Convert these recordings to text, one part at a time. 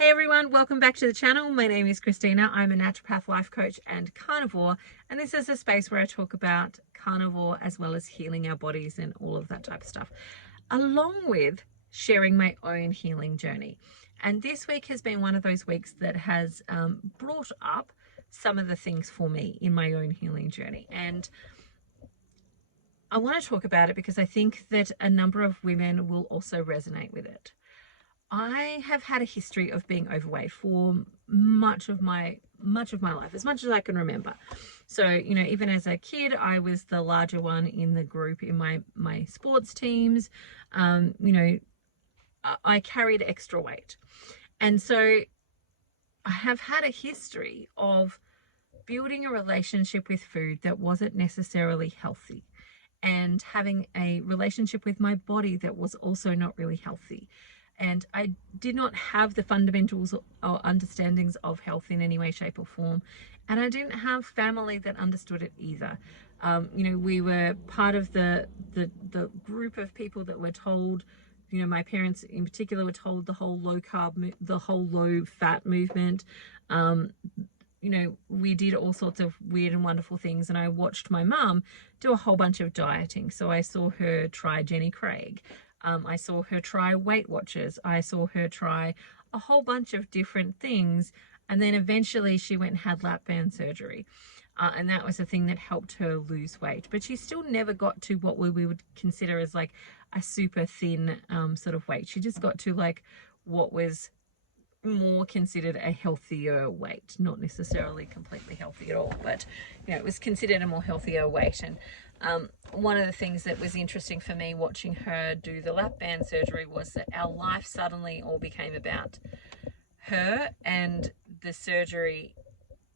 Hey everyone, welcome back to the channel. My name is Christina. I'm a naturopath, life coach and carnivore, and this is a space where I talk about carnivore as well as healing our bodies and all of that type of stuff, along with sharing my own healing journey. And this week has been one of those weeks that has brought up some of the things for me in my own healing journey. And I want to talk about it because I think that a number of women will also resonate with it. I have had a history of being overweight for much of my life, as much as I can remember. So, even as a kid, I was the larger one in the group in my sports teams. I carried extra weight. And so I have had a history of building a relationship with food that wasn't necessarily healthy, and having a relationship with my body that was also not really healthy. And I did not have the fundamentals or understandings of health in any way, shape or form. And I didn't have family that understood it either. We were part of the group of people that were told, my parents in particular were told the whole low carb, the whole low fat movement. We did all sorts of weird and wonderful things. And I watched my mum do a whole bunch of dieting. So I saw her try Jenny Craig. I saw her try Weight Watchers. I saw her try a whole bunch of different things. And then eventually she went and had lap band surgery. And that was the thing that helped her lose weight. But she still never got to what we would consider as like a super thin sort of weight. She just got to like what was more considered a healthier weight, not necessarily completely healthy at all, but it was considered a more healthier weight. And one of the things that was interesting for me watching her do the lap band surgery was that our life suddenly all became about her and the surgery.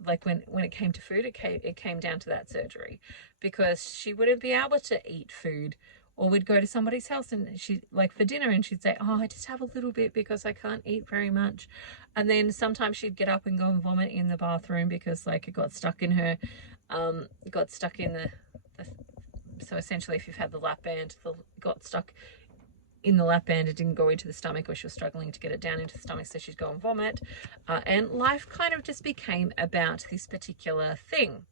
Like when it came to food, it came down to that surgery, because she wouldn't be able to eat food, or we'd go to somebody's house and she like for dinner and she'd say, oh, I just have a little bit because I can't eat very much. And then sometimes she'd get up and go and vomit in the bathroom because like it got stuck in her, so essentially if you've had the lap band, it got stuck in the lap band, it didn't go into the stomach, or she was struggling to get it down into the stomach, so she'd go and vomit. And life kind of just became about this particular thing.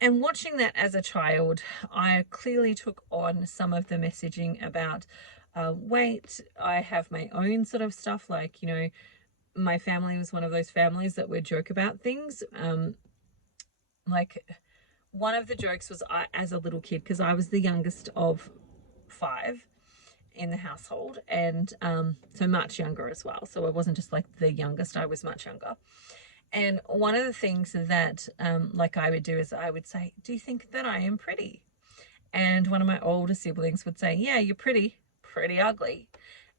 And watching that as a child, I clearly took on some of the messaging about weight. I have my own sort of stuff, like, my family was one of those families that would joke about things. Like one of the jokes was as a little kid, because I was the youngest of 5 in the household, and so much younger as well. So I wasn't just like the youngest, I was much younger. And one of the things that like I would do is I would say, do you think that I am pretty? And one of my older siblings would say, yeah, you're pretty ugly.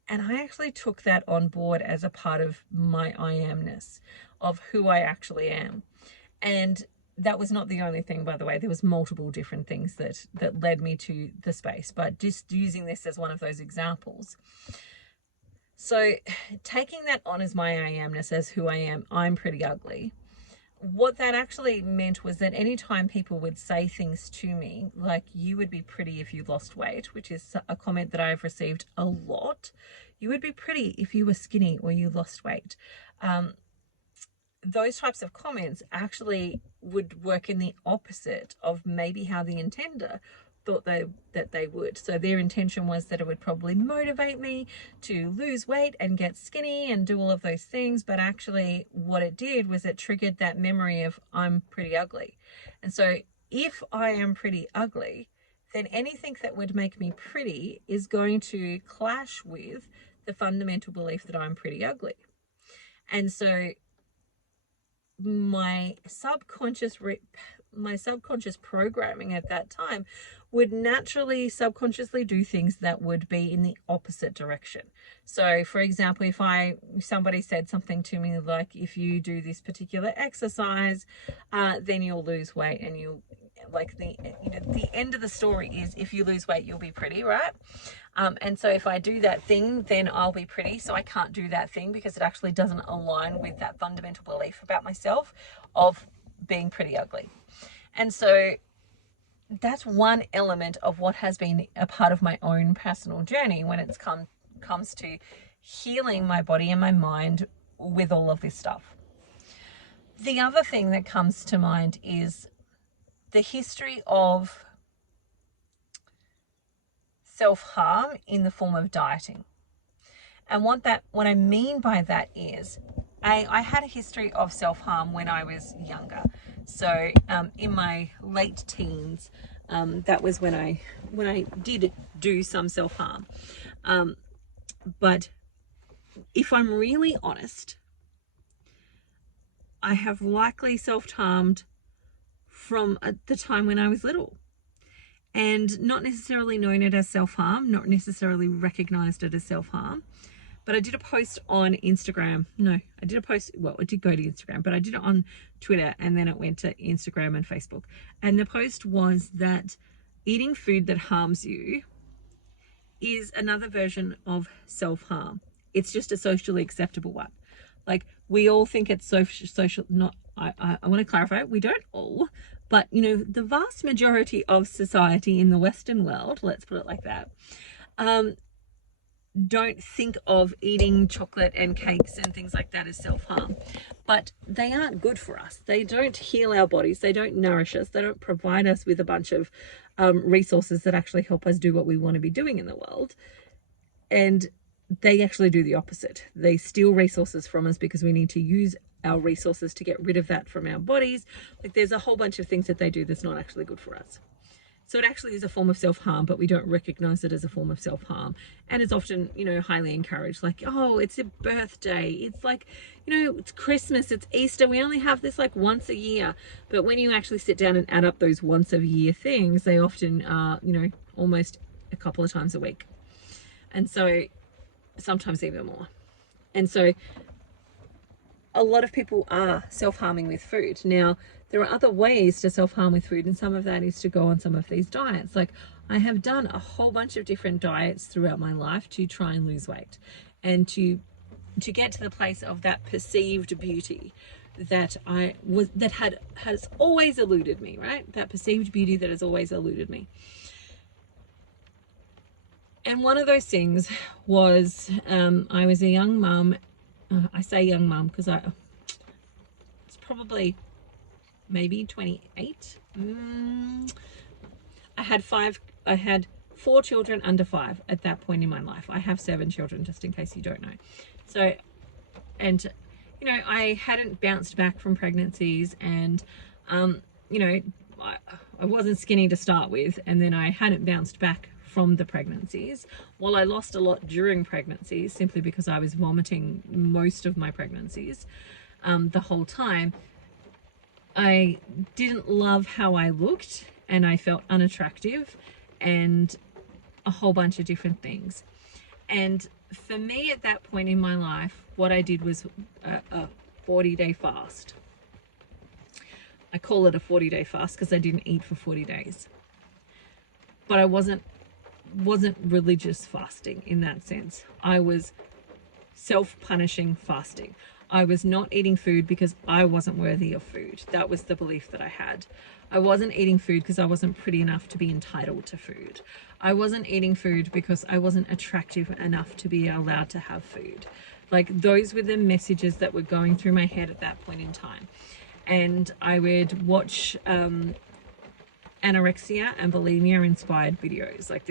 And I actually took that on board as a part of my I amness, of who I actually am. And that was not the only thing, by the way. There was multiple different things that led me to the space, but just using this as one of those examples. So taking that on as my I amness, as who I am, I'm pretty ugly. What that actually meant was that anytime people would say things to me, like, you would be pretty if you lost weight, which is a comment that I've received a lot. You would be pretty if you were skinny or you lost weight. Those types of comments actually would work in the opposite of maybe how the intender thought that they would. So their intention was that it would probably motivate me to lose weight and get skinny and do all of those things, but actually what it did was it triggered that memory of I'm pretty ugly. And so if I am pretty ugly, then anything that would make me pretty is going to clash with the fundamental belief that I'm pretty ugly. And so my subconscious programming at that time would naturally subconsciously do things that would be in the opposite direction. So for example, if somebody said something to me like, if you do this particular exercise, then you'll lose weight, and you'll like the end of the story is if you lose weight, you'll be pretty, right? And so if I do that thing, then I'll be pretty. So I can't do that thing because it actually doesn't align with that fundamental belief about myself of being pretty ugly. And so that's one element of what has been a part of my own personal journey when it's comes to healing my body and my mind with all of this stuff. The other thing that comes to mind is the history of self-harm in the form of dieting. And what I mean by that is I had a history of self-harm when I was younger. So in my late teens, that was when I did do some self-harm. But if I'm really honest, I have likely self-harmed from the time when I was little, and not necessarily known it as self-harm, not necessarily recognized it as self-harm. But I did a post on Instagram. No, I did a post. Well, it did go to Instagram, but I did it on Twitter, and then it went to Instagram and Facebook. And the post was that eating food that harms you is another version of self-harm. It's just a socially acceptable one. Like, we all think it's social, not, I want to clarify, we don't all, but, you know, the vast majority of society in the Western world, let's put it like that, don't think of eating chocolate and cakes and things like that as self-harm. But they aren't good for us. They don't heal our bodies. They don't nourish us. They don't provide us with a bunch of resources that actually help us do what we want to be doing in the world. And they actually do the opposite. They steal resources from us because we need to use our resources to get rid of that from our bodies. Like, there's a whole bunch of things that they do that's not actually good for us. So it actually is a form of self-harm, but we don't recognize it as a form of self-harm. And it's often, you know, highly encouraged. Like, oh, it's your birthday. It's like, you know, it's Christmas, it's Easter. We only have this like once a year. But when you actually sit down and add up those once a year things, they often are, you know, almost a couple of times a week. And so sometimes even more. And so a lot of people are self-harming with food. Now, there are other ways to self-harm with food, and some of that is to go on some of these diets. Like, I have done a whole bunch of different diets throughout my life to try and lose weight, and to get to the place of that perceived beauty that has always eluded me, right? That perceived beauty that has always eluded me. And one of those things was, I was a young mum. I say young mum because it's probably maybe 28. I had 4 children under 5 at that point in my life. I have 7 children, just in case you don't know. So, and, you know, I hadn't bounced back from pregnancies, and, you know, I wasn't skinny to start with, and then I hadn't bounced back from the pregnancies. While I lost a lot during pregnancies, simply because I was vomiting most of my pregnancies the whole time, I didn't love how I looked, and I felt unattractive, and a whole bunch of different things. And for me at that point in my life, what I did was a 40-day fast. I call it a 40-day fast because I didn't eat for 40 days. But I wasn't religious fasting in that sense. I was self-punishing fasting. I was not eating food because I wasn't worthy of food. That was the belief that I had. I wasn't eating food because I wasn't pretty enough to be entitled to food. I wasn't eating food because I wasn't attractive enough to be allowed to have food. Like, those were the messages that were going through my head at that point in time. And I would watch anorexia and bulimia inspired videos. Like,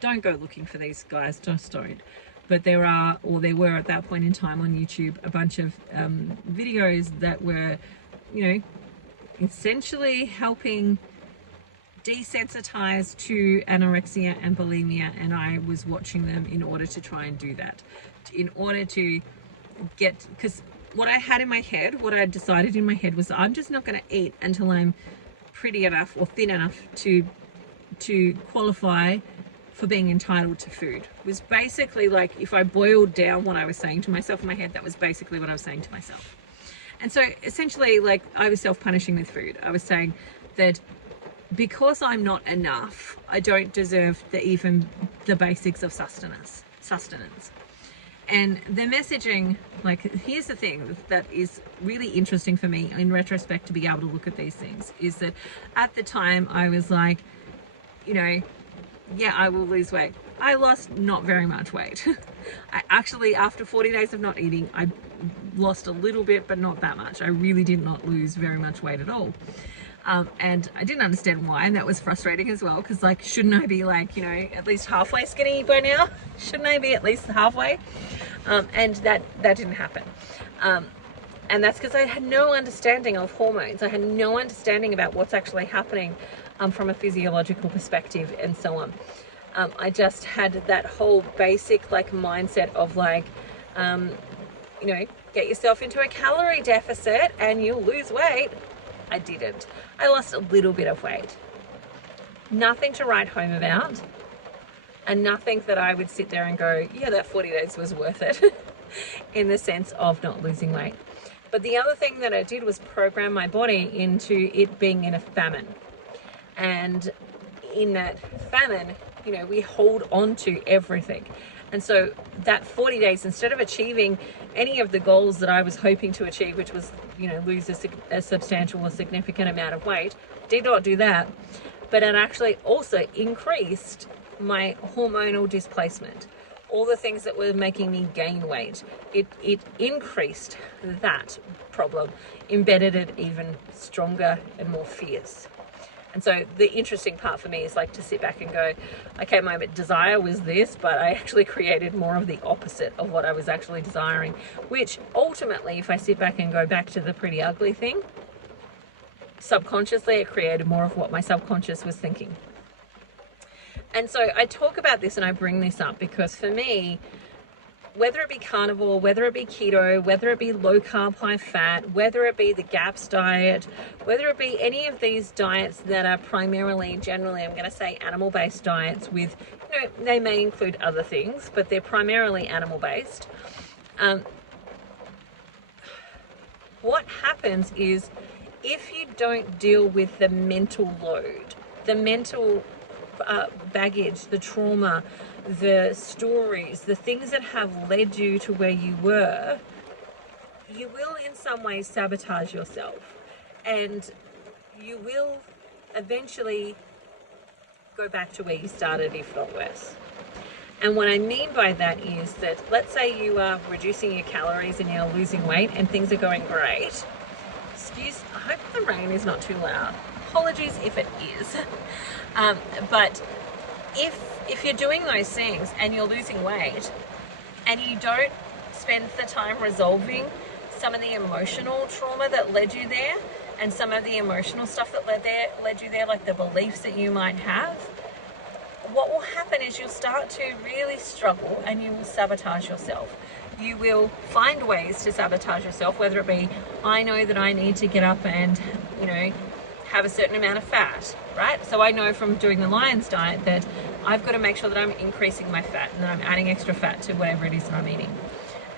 don't go looking for these guys, just don't. But there were at that point in time on YouTube a bunch of videos that were, you know, essentially helping desensitize to anorexia and bulimia, and I was watching them in order to try and do that, in order to get, because what I had in my head, what I decided in my head was, I'm just not going to eat until I'm pretty enough or thin enough to qualify for being entitled to food. It was basically, like, if I boiled down what I was saying to myself in my head, that was basically what I was saying to myself. And so essentially, like, I was self-punishing with food. I was saying that because I'm not enough, I don't deserve even the basics of sustenance. And the messaging, like, here's the thing that is really interesting for me in retrospect to be able to look at these things, is that at the time I was like, you know, yeah, I will lose weight. I lost not very much weight. I actually, after 40 days of not eating, I lost a little bit, but not that much. I really did not lose very much weight at all. And I didn't understand why, and that was frustrating as well, because like, shouldn't I be like, you know, at least halfway skinny by now? Shouldn't I be at least halfway? And that didn't happen. And that's because I had no understanding of hormones. I had no understanding about what's actually happening from a physiological perspective and so on. I just had that whole basic like mindset of like, you know, get yourself into a calorie deficit and you'll lose weight. I didn't. I lost a little bit of weight. Nothing to write home about, and nothing that I would sit there and go, yeah, that 40 days was worth it in the sense of not losing weight. But the other thing that I did was program my body into it being in a famine. And in that famine, you know, we hold on to everything. And so that 40 days, instead of achieving any of the goals that I was hoping to achieve, which was, you know, lose a substantial or significant amount of weight, did not do that. But it actually also increased my hormonal displacement. All the things that were making me gain weight, it increased that problem, embedded it even stronger and more fierce. And so the interesting part for me is like to sit back and go, okay, my desire was this, but I actually created more of the opposite of what I was actually desiring, which ultimately, if I sit back and go back to the pretty ugly thing, subconsciously it created more of what my subconscious was thinking. And so I talk about this and I bring this up because for me, whether it be carnivore, whether it be keto, whether it be low carb, high fat, whether it be the GAPS diet, whether it be any of these diets that are primarily, generally, I'm going to say animal-based diets with, you know, they may include other things, but they're primarily animal-based. What happens is if you don't deal with the mental load, the mental baggage, the trauma, the stories, the things that have led you to where you were, you will in some ways sabotage yourself, and you will eventually go back to where you started, if not worse. And what I mean by that is that, let's say you are reducing your calories and you're losing weight and things are going great. I hope the rain is not too loud. Apologies if it is. But if you're doing those things and you're losing weight and you don't spend the time resolving some of the emotional trauma that led you there and some of the emotional stuff that led you there, like the beliefs that you might have, what will happen is you'll start to really struggle and you will sabotage yourself. You will find ways to sabotage yourself, whether it be, I know that I need to get up and, you know, have a certain amount of fat, right? So I know from doing the Lion's diet that I've got to make sure that I'm increasing my fat and that I'm adding extra fat to whatever it is that I'm eating.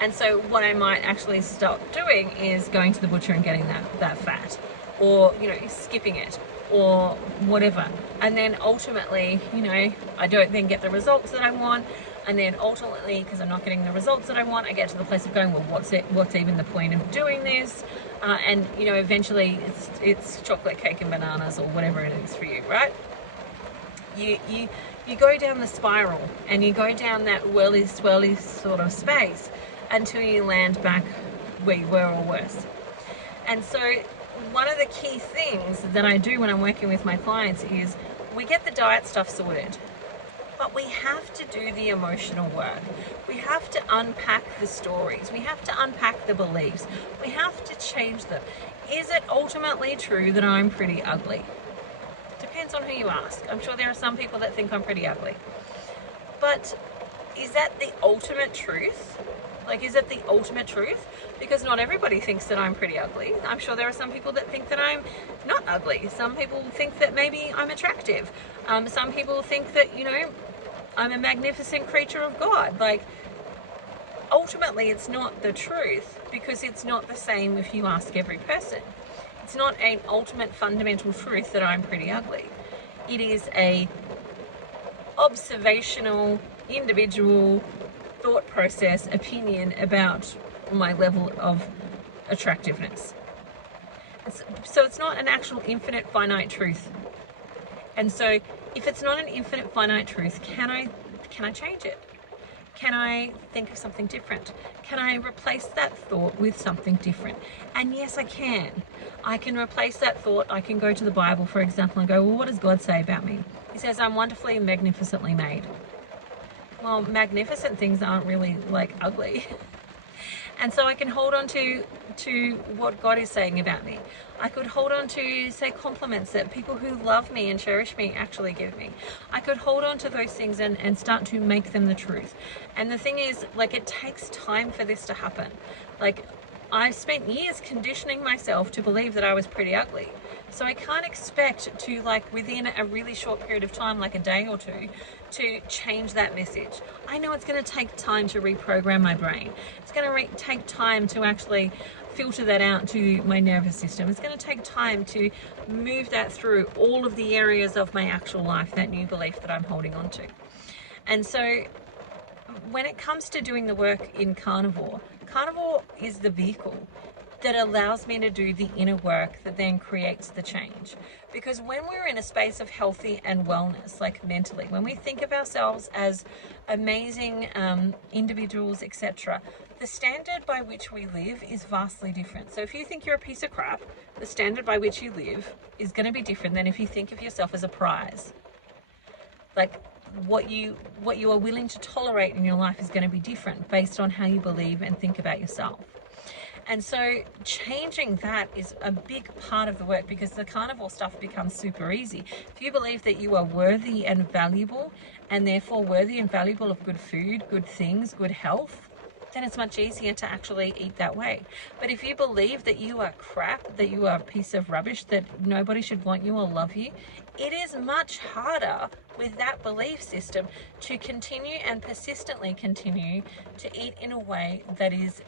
And so what I might actually stop doing is going to the butcher and getting that fat, or, you know, skipping it or whatever. And then ultimately, you know, I don't then get the results that I want. And then ultimately, because I'm not getting the results that I want, I get to the place of going, well, what's even the point of doing this? And, you know, eventually it's chocolate cake and bananas or whatever it is for you, right? You go down the spiral and you go down that whirly swirly sort of space until you land back where you were or worse. And so one of the key things that I do when I'm working with my clients is we get the diet stuff sorted, but we have to do the emotional work. We have to unpack the stories. We have to unpack the beliefs. We have to change them. Is it ultimately true that I'm pretty ugly? Depends on who you ask. I'm sure there are some people that think I'm pretty ugly. But is that the ultimate truth? Like, is it the ultimate truth? Because not everybody thinks that I'm pretty ugly. I'm sure there are some people that think that I'm not ugly. Some people think that maybe I'm attractive. Some people think that, you know, I'm a magnificent creature of God. Like, ultimately, it's not the truth, because it's not the same if you ask every person. It's not an ultimate fundamental truth that I'm pretty ugly. It is a observational, individual thought process, opinion about my level of attractiveness. So it's not an actual infinite finite truth. And so if it's not an infinite finite truth, can can I change it? Can I think of something different? Can I replace that thought with something different? And yes, I can. I can replace that thought. I can go to the Bible, for example, and go, well, what does God say about me? He says, I'm wonderfully and magnificently made. Well, magnificent things aren't really like ugly. And so I can hold on to what God is saying about me. I could hold on to, say, compliments that people who love me and cherish me actually give me. I could hold on to those things and start to make them the truth. And the thing is, like, it takes time for this to happen. Like, I've spent years conditioning myself to believe that I was pretty ugly. So I can't expect to, like, within a really short period of time, like a day or two, to change that message. I know it's going to take time to reprogram my brain. It's going to take time to actually filter that out to my nervous system. It's going to take time to move that through all of the areas of my actual life, that new belief that I'm holding on to. And so when it comes to doing the work in Carnivore, Carnivore is the vehicle that allows me to do the inner work that then creates the change. Because when we're in a space of healthy and wellness, like mentally, when we think of ourselves as amazing individuals, etc., the standard by which we live is vastly different. So if you think you're a piece of crap, the standard by which you live is going to be different than if you think of yourself as a prize. Like, what you are willing to tolerate in your life is going to be different based on how you believe and think about yourself. And so changing that is a big part of the work, because the carnivore stuff becomes super easy. If you believe that you are worthy and valuable, and therefore worthy and valuable of good food, good things, good health, then it's much easier to actually eat that way. But if you believe that you are crap, that you are a piece of rubbish, that nobody should want you or love you, it is much harder with that belief system to continue and persistently continue to eat in a way that is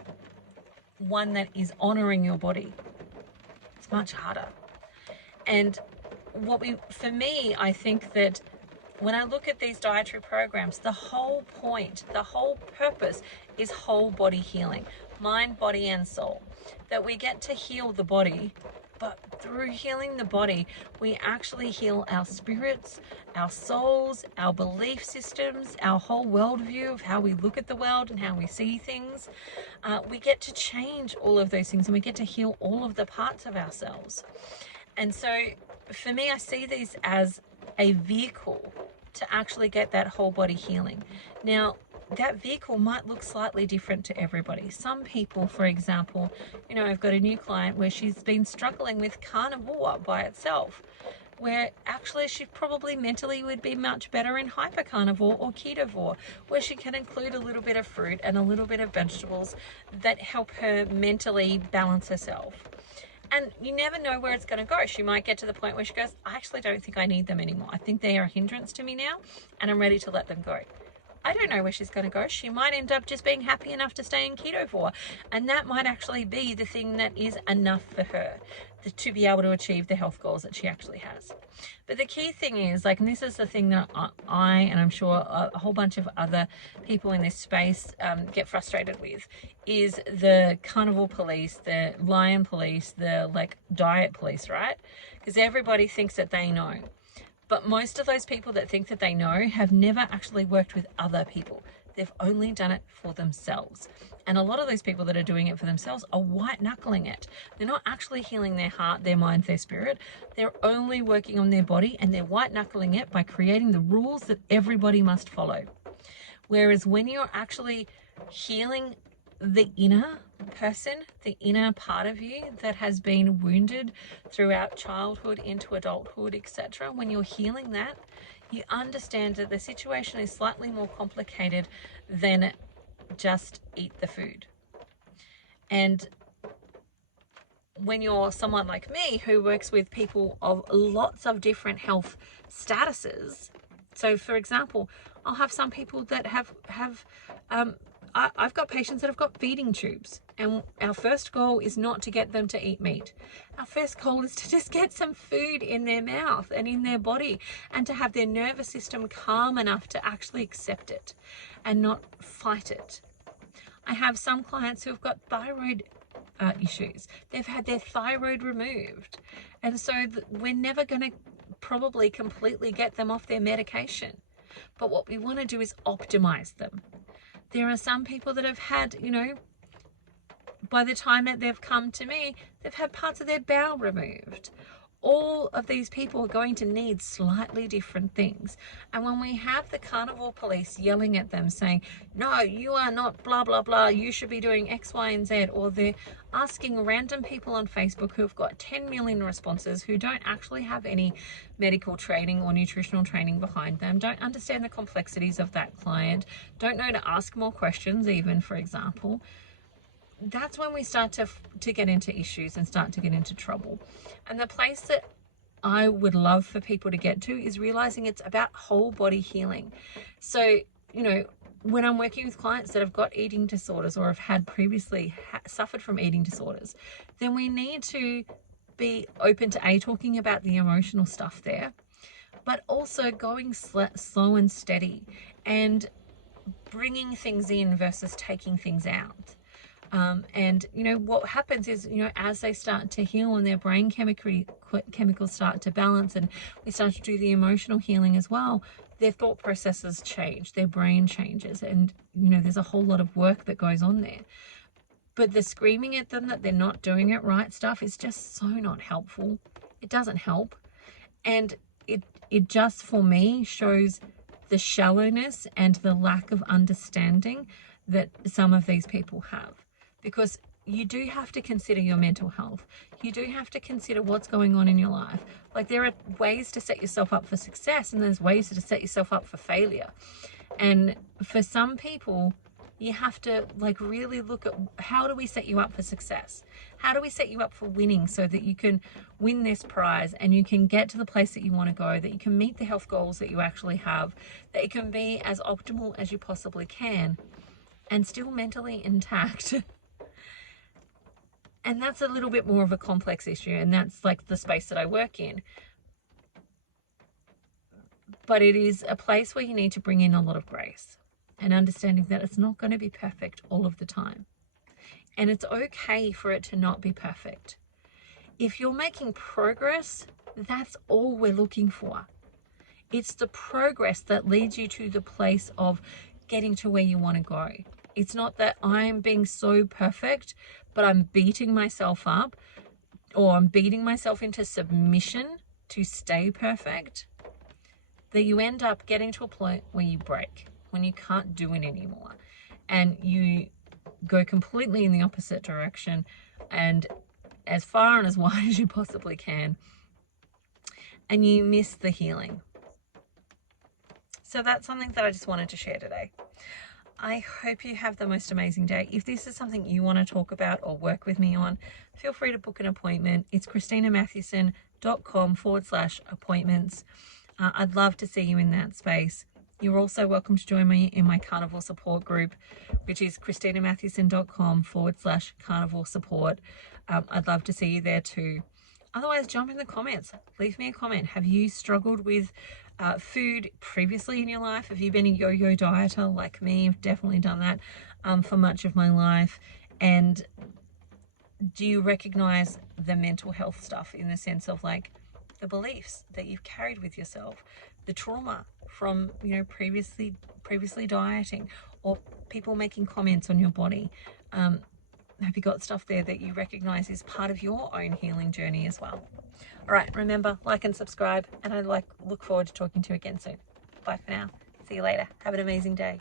one that is honoring your body. It's much harder. And for me, I think that when I look at these dietary programs, the whole point, the whole purpose is whole body healing, mind, body, and soul. That we get to heal the body, but through healing the body, we actually heal our spirits, our souls, our belief systems, our whole worldview of how we look at the world and how we see things. We get to change all of those things, and we get to heal all of the parts of ourselves. And so for me, I see these as a vehicle to actually get that whole body healing. Now, that vehicle might look slightly different to everybody. Some people, for example, I've got a new client where she's been struggling with carnivore by itself, where actually she probably mentally would be much better in hypercarnivore or ketovore, where she can include a little bit of fruit and a little bit of vegetables that help her mentally balance herself. And you never know where it's going to go. She might get to the point where she goes, I actually don't think I need them anymore. I think they are a hindrance to me now, and I'm ready to let them go. I don't know where she's going to go. She might end up just being happy enough to stay in ketovore, and that might actually be the thing that is enough for her to be able to achieve the health goals that she actually has. But the key thing is, and this is the thing that I and I'm sure a whole bunch of other people in this space get frustrated with, is the carnivore police, the lion police, the diet police, right? Because everybody thinks that they know. But most of those people that think that they know have never actually worked with other people. They've only done it for themselves. And a lot of those people that are doing it for themselves are white knuckling it. They're not actually healing their heart, their mind, their spirit. They're only working on their body, and they're white knuckling it by creating the rules that everybody must follow. Whereas when you're actually healing the inner person, the inner part of you that has been wounded throughout childhood into adulthood, etc., when you're healing that, you understand that the situation is slightly more complicated than just eat the food. And when you're someone like me who works with people of lots of different health statuses, so for example, I'll have some people that I've got patients that have got feeding tubes, and our first goal is not to get them to eat meat. Our first goal is to just get some food in their mouth and in their body, and to have their nervous system calm enough to actually accept it and not fight it. I have some clients who have got thyroid issues. They've had their thyroid removed, and so we're never going to probably completely get them off their medication. but what we want to do is optimize them. There are some people that have had, you know, by the time that they've come to me, they've had parts of their bowel removed. All of these people are going to need slightly different things. And when we have the carnivore police yelling at them saying, no, you are not blah, blah, blah, you should be doing X, Y, and Z, or they're asking random people on Facebook who've got 10 million responses who don't actually have any medical training or nutritional training behind them, don't understand the complexities of that client, don't know to ask more questions even, for example, that's when we start to get into issues and start to get into trouble. And the place that I would love for people to get to is realizing it's about whole body healing. So, you know, when I'm working with clients that have got eating disorders or have had previously suffered from eating disorders, then we need to be open to talking about the emotional stuff there, but also going slow and steady and bringing things in versus taking things out. And, you know, what happens is, you know, as they start to heal and their brain chemicals start to balance and we start to do the emotional healing as well, their thought processes change, their brain changes. And, you know, there's a whole lot of work that goes on there. But the screaming at them that they're not doing it right stuff is just so not helpful. It doesn't help. And it just, for me, shows the shallowness and the lack of understanding that some of these people have. Because you do have to consider your mental health. You do have to consider what's going on in your life. Like, there are ways to set yourself up for success and there's ways to set yourself up for failure. And for some people, you have to like really look at, how do we set you up for success? How do we set you up for winning so that you can win this prize and you can get to the place that you want to go, that you can meet the health goals that you actually have, that you can be as optimal as you possibly can and still mentally intact. And that's a little bit more of a complex issue, and that's like the space that I work in. But it is a place where you need to bring in a lot of grace and understanding that it's not going to be perfect all of the time. And it's okay for it to not be perfect. If you're making progress, that's all we're looking for. It's the progress that leads you to the place of getting to where you want to go. It's not that I'm being so perfect, but I'm beating myself up or I'm beating myself into submission to stay perfect, that you end up getting to a point where you break, when you can't do it anymore. And you go completely in the opposite direction and as far and as wide as you possibly can. And you miss the healing. So that's something that I just wanted to share today. I hope you have the most amazing day. If this is something you want to talk about or work with me on, feel free to book an appointment. It's christinamatthewson.com/appointments. I'd love to see you in that space. You're also welcome to join me in my carnivore support group, which is christinamatthewson.com/carnivore support. I'd love to see you there too. Otherwise, jump in the comments. Leave me a comment. Have you struggled with food previously in your life? Have you been a yo-yo dieter like me? I've definitely done that for much of my life. And do you recognize the mental health stuff in the sense of like the beliefs that you've carried with yourself, the trauma from, you know, previously dieting, or people making comments on your body? Have you got stuff there that you recognize is part of your own healing journey as well? All right, remember, like and subscribe, and I look forward to talking to you again soon. Bye for now. See you later. Have an amazing day.